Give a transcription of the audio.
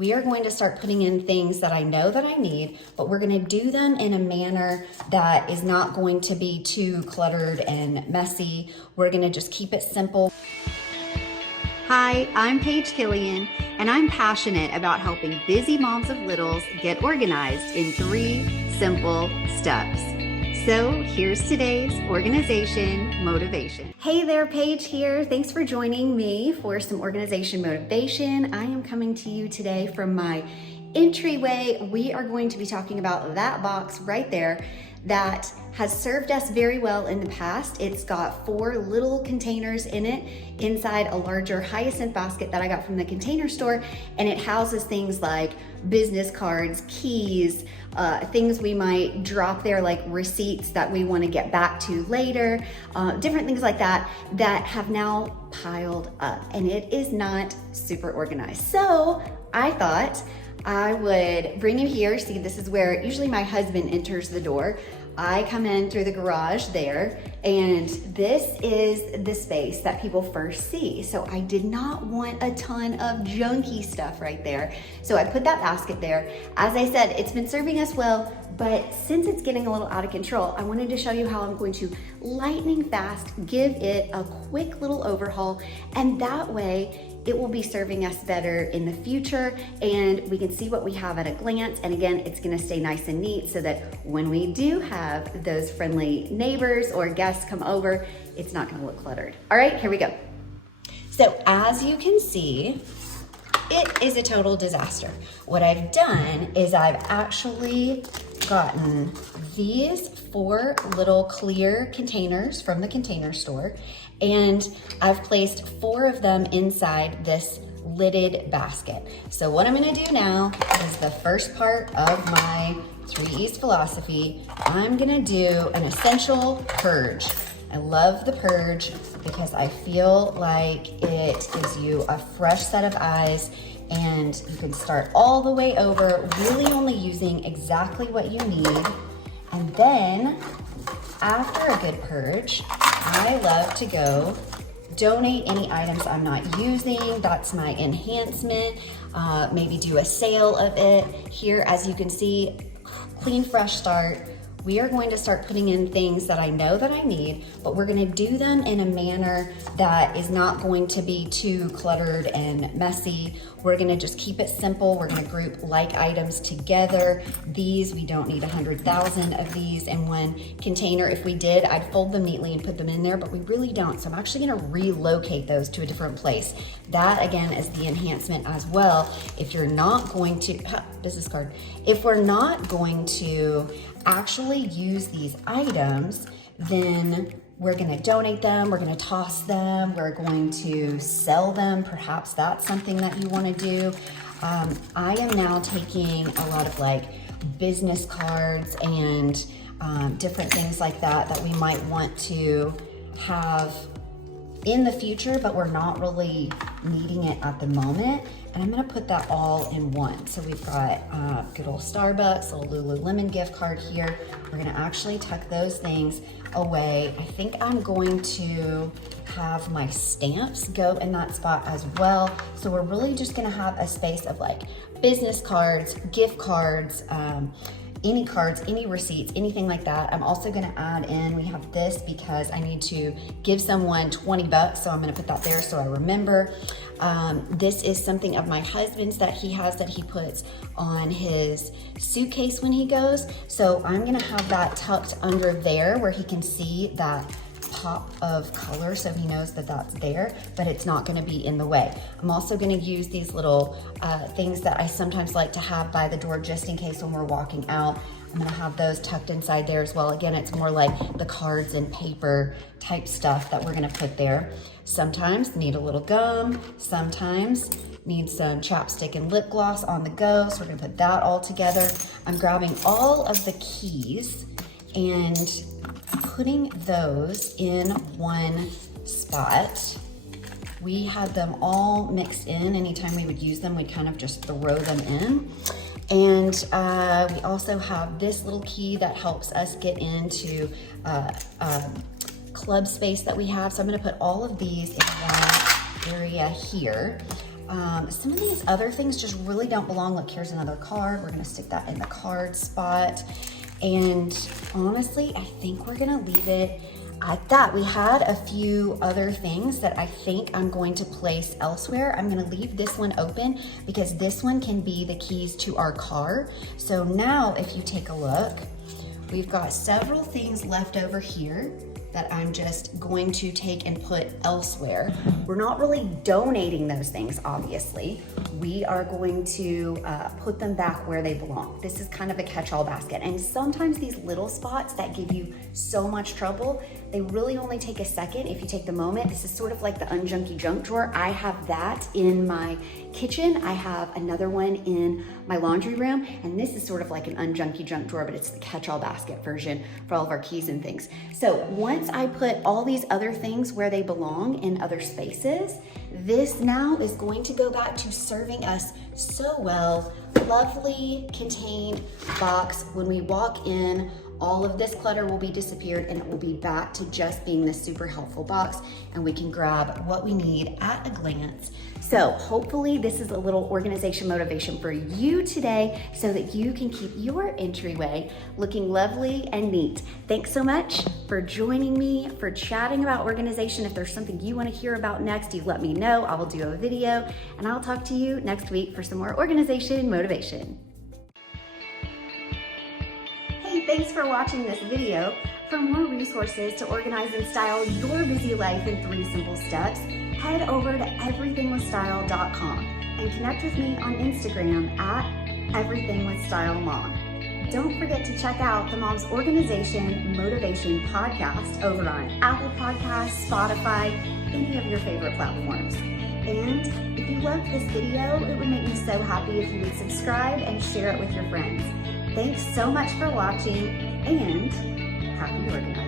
we are going to start putting in things that I know that I need, but we're gonna do them in a manner that is not going to be too cluttered and messy. We're gonna just keep it simple. Hi, I'm Paige Killian, and I'm passionate about helping busy moms of littles get organized in 3 simple steps. So here's today's organization motivation. Hey there, Paige here. Thanks for joining me for some organization motivation. I am coming to you today from my Entryway. We are going to be talking about that box right there that has served us very well in the past. It's got 4 little containers in it inside a larger hyacinth basket that I got from the Container Store, and it houses things like business cards, keys, things we might drop there like receipts that we want to get back to later, different things like that that have now piled up, and it is not super organized. So I thought I would bring you here. See, this is where usually my husband enters the door. I come in through the garage there, and this is the space that people first see. So I did not want a ton of junky stuff right there. So I put that basket there. As I said, it's been serving us well, but since it's getting a little out of control, I wanted to show you how I'm going to lightning fast give it a quick little overhaul, and that way it will be serving us better in the future, and we can see what we have at a glance. And again, it's gonna stay nice and neat so that when we do have those friendly neighbors or guests come over, it's not gonna look cluttered. All right, here we go. So as you can see, it is a total disaster. What I've done is I've actually gotten these 4 little clear containers from the Container Store, and I've placed 4 of them inside this lidded basket. So what I'm gonna do now is the first part of my 3 E's philosophy. I'm gonna do an essential purge. I love the purge because I feel like it gives you a fresh set of eyes, and you can start all the way over, really only using exactly what you need. And then after a good purge, I love to go donate any items I'm not using. That's my enhancement. Maybe do a sale of it. Here, as you can see, clean, fresh start. We are going to start putting in things that I know that I need, but we're gonna do them in a manner that is not going to be too cluttered and messy. We're gonna just keep it simple. We're gonna group like items together. These, we don't need 100,000 of these in one container. If we did, I'd fold them neatly and put them in there, but we really don't. So I'm actually gonna relocate those to a different place. That again is the enhancement as well. If you're not going to, business card. If we're not going to actually use these items, then we're gonna donate them, we're gonna toss them, we're going to sell them. Perhaps that's something that you wanna do. I am now taking a lot of like business cards and different things like that that we might want to have in the future, but we're not really needing it at the moment. And I'm gonna put that all in one. So we've got good old Starbucks, a little Lululemon gift card here. We're gonna actually tuck those things away. I think I'm going to have my stamps go in that spot as well. So we're really just gonna have a space of like business cards, gift cards, any cards, any receipts, anything like that. I'm also gonna add in, we have this because I need to give someone 20 bucks, so I'm gonna put that there so I remember. This is something of my husband's that he has that he puts on his suitcase when he goes. So I'm gonna have that tucked under there where he can see that pop of color so he knows that that's there, but it's not gonna be in the way. I'm also gonna use these little things that I sometimes like to have by the door just in case when we're walking out. I'm gonna have those tucked inside there as well. Again, it's more like the cards and paper type stuff that we're gonna put there. Sometimes need a little gum, sometimes need some chapstick and lip gloss on the go, so we're gonna put that all together. I'm grabbing all of the keys and putting those in one spot. We had them all mixed in. Anytime we would use them, we'd kind of just throw them in. And we also have this little key that helps us get into club space that we have. So I'm gonna put all of these in one area here. Some of these other things just really don't belong. Look, here's another card. We're gonna stick that in the card spot. And honestly, I think we're gonna leave it at that. We had a few other things that I think I'm going to place elsewhere. I'm gonna leave this one open because this one can be the keys to our car. So now if you take a look, we've got several things left over here that I'm just going to take and put elsewhere. We're not really donating those things, obviously. We are going to put them back where they belong. This is kind of a catch-all basket. And sometimes these little spots that give you so much trouble, they really only take a second if you take the moment. This is sort of like the unjunky junk drawer. I have that in my kitchen. I have another one in my laundry room. And this is sort of like an unjunky junk drawer, but it's the catch-all basket version for all of our keys and things. So once I put all these other things where they belong in other spaces, this now is going to go back to serving us so well. Lovely contained box. When we walk in, all of this clutter will be disappeared and it will be back to just being this super helpful box, and we can grab what we need at a glance. So hopefully this is a little organization motivation for you today so that you can keep your entryway looking lovely and neat. Thanks so much for joining me, for chatting about organization. If there's something you want to hear about next, you let me know. I will do a video, and I'll talk to you next week for some more organization motivation. Hey, thanks for watching this video. For more resources to organize and style your busy life in 3 simple steps, head over to everythingwithstyle.com and connect with me on Instagram at everythingwithstylemom. Don't forget to check out the Mom's Organization Motivation podcast over on Apple Podcasts, Spotify, any of your favorite platforms. And if you loved this video, it would make me so happy if you would subscribe and share it with your friends. Thanks so much for watching, and happy organizing.